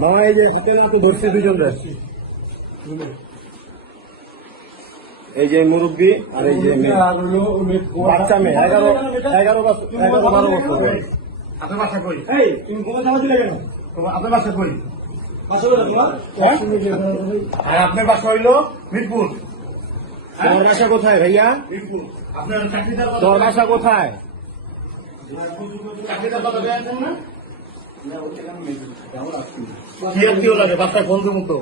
মামা এই যে হাতে না তো ধরছে দুজন রে। এই যে মুরব্বী আর এই যে বাচ্চা মেয়ে 11-12 বছর। আপনার বাসা কই? তুমি কোথায় যাওয়া ছিলে কেন? আপনার বাসা কই? আর আপনার বাসা হইল মিরপুর। তোমার বাসা কোথায় ভাইয়া? মিরপুর। আপনার চাকরিদার তোমার বাসা কোথায়? চাকরিদার কথা দেন না? কি লাগে বাচ্চা বন্ধু মতো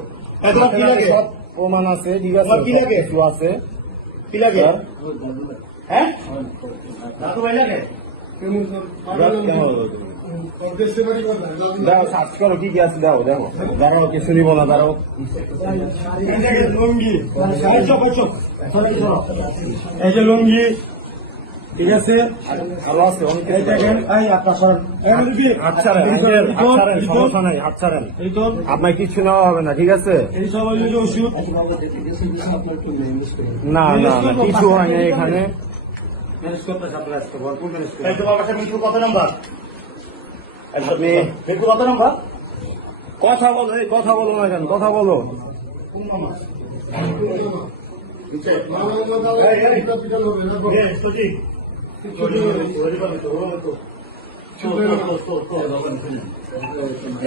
কি লাগে? সব প্রমাণ আছে, ঠিক আছে, কি লাগে? কিছু আছে। কি লাগে? হ্যাঁ দাদু ভাই লাগে? দাও সার্চ করো কি কি আছে, দাও দেখো। দাঁড়াও, কিছু নিব না, দাঁড়াও। লুঙ্গি এই যে লুঙ্গি, ঠিক আছে, আরো আছে অনেক এই দেখেন। এই আপনার সরেন, হাত ছাড়েন, সমস্যা নাই, হাত ছাড়েন। আপনার কিছু নেওয়া হবে না, ঠিক আছে? এই সব ওষুধ না না না, কিছু হয় না এখানে। তোমার কাছে মিরপুর কত নাম্বার? আপনি মিরপুর কত নাম্বার? কথা বলো, এই কথা বলো না কেন, কথা বলো।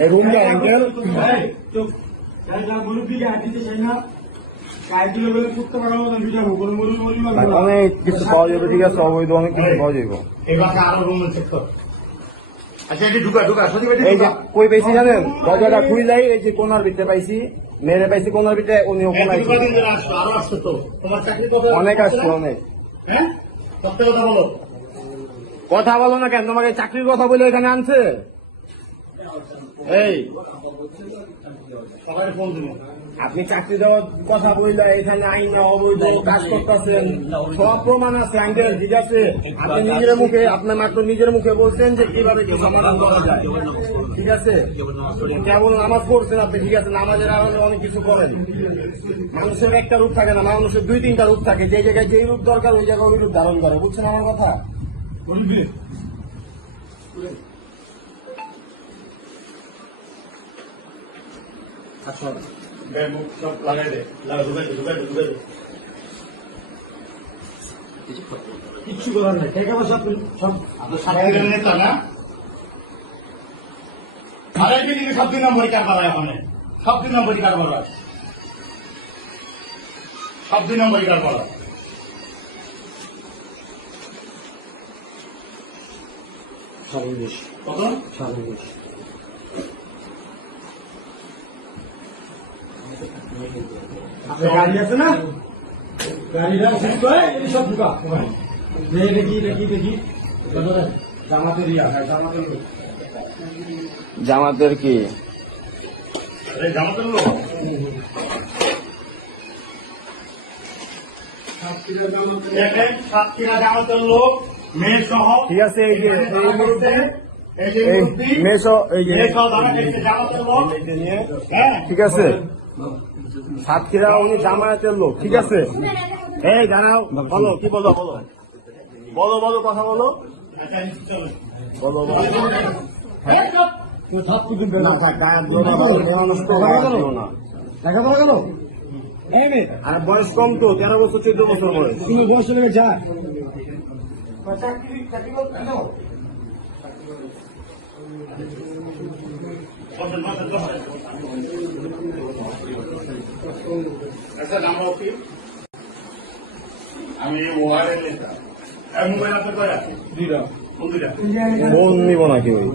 এই রুমটা আঙ্কেল অনেক কিছু পাওয়া যাবে, ঠিক আছে, অবৈধ অনেক কিছু পাওয়া যাবে। এই বাসা আরো রুম চেক কর। আচ্ছা এটি ঢুকা ঢুকা সত্যি এই যে কই পাইছি জানেন, দরজাটা খুইলাই এই যে কোনার ভিতরে পাইছি, মেরে পাইছি কোনার ভিতরে, উনিও কোনায় আরো আসছে তো তোমার চাকরি কত? অনেক আসছে, অনেক। হ্যাঁ সত্যি কথা বলো। কথা বলো না কেন, তোমাকে চাকরির কথা বলে এখানে আনছে? এই সবাই ফোন দিল। আপনি চাকরি দেওয়ার কথা বললে এখানে আইন না অবৈধ কাজ করতেছেন, সব প্রমাণ আছে আঙ্কেল, ঠিক আছে? আপনি নিজের মুখে, আপনার মাত্র নিজের মুখে বলছেন যে কিভাবে কি সমাধান করা যায়, ঠিক আছে? কেবল নামাজ পড়ছেন আপনি, ঠিক আছে, নামাজের আড়ালে অনেক কিছু করেন। মানুষের একটা রূপ থাকে না, মানুষের 2-3টা রূপ থাকে, যে জায়গায় যেই রূপ দরকার ওই জায়গায় ওই রূপ ধারণ করে, বুঝছেন আমার কথা? আচ্ছা সব লাগাই দে, ঢুকাই দে, ঢুকাই দে, ঢুকাই দে। কিচ্ছু করার নাই, টাকা পয়সা সব আপনার সাথে নেতা না। আড়াইটি দিকে সব 2 নম্বরই কারবার হয়, ওখানে সব 2 নম্বরই কারবার হয়, সব 2 নম্বরই কারবার হয়। কত? আপনার গাড়ি আছে না? গাড়িটা সব ঢুকা দেখি দেখি দেখি জামাতের জামাতের লোক, জামাতের কি জামাতের লোক দেখেন, সাতক্ষীরা জামাতের লোক মেয়ে সহ, ঠিক আছে? এই যে এই মুহূর্তে মেসো, এই যে জামাতের লোক, হ্যাঁ ঠিক আছে, সাতক্ষীরা উনি জামায়াতের লোক, ঠিক আছে? এই জানাও, বলো কি বলো, বলো বলো বলো, কথা বলো, বলো বলো। না থাক, গায়ে দিও না, মেয়ে মানুষ তো গায়ে দিও না। দেখা পাওয়া গেল? আর বয়স কম তো, 13 বছর 14 বছর বয়স। তুমি বসে লেগে যা আমি ওয়ারের নেতা। মোবাইল আপনার কয়টা? 2টা। কোন 2টা? ফোন নিব নাকি ওই?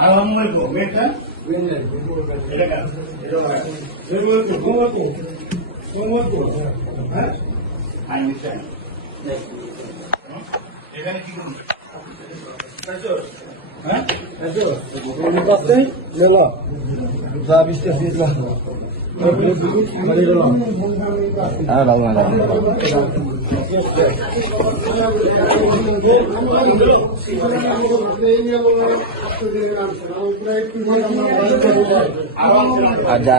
আর মোবাইল কো মেয়েটা? এটা কেন? হ্যাঁ আই নিশ্চয় এখানে কি করুন? হ্যাঁ যা বিশ্বাস দিলাম। হ্যাঁ দাও না, আর যা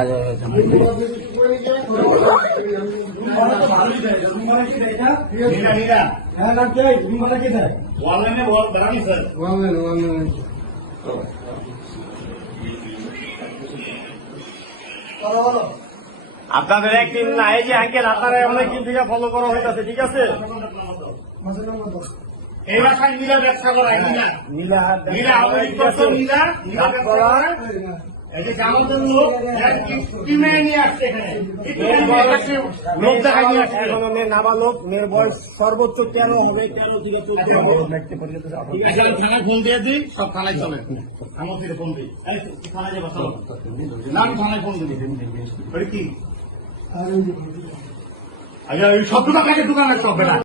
অনলাইনে বেড়ানি স্যার আপনাদের একদিন না, এই যে আঙ্কেল আপনারা অনেকদিন থেকে ফলো করা হইতাছে, ঠিক আছে? এই রাখায় নীলা ব্যবসা করায় নীলা নীলা নীলা আমাদের করছো নীলা নীলা ব্যবসা করায় এই যে আমাদের লোক টিমে নিয়ে আসছে এখানে লোক দেখা নিয়ে আসছে এখন মেয়ের নাবালক, মেয়ের বয়স সর্বোচ্চ 13 হবে, 13 থেকে 14 হবে। ঠিক আছে, আমি থানায় ফোন দিয়ে দিই, সব থানায় চলে আমার থেকে ফোন দিই এই, থানায় যাবো চলো না, আমি থানায় ফোন দিই ওই কি আচ্ছা ওই সব দোকান থাকে, দোকান সব বেড়া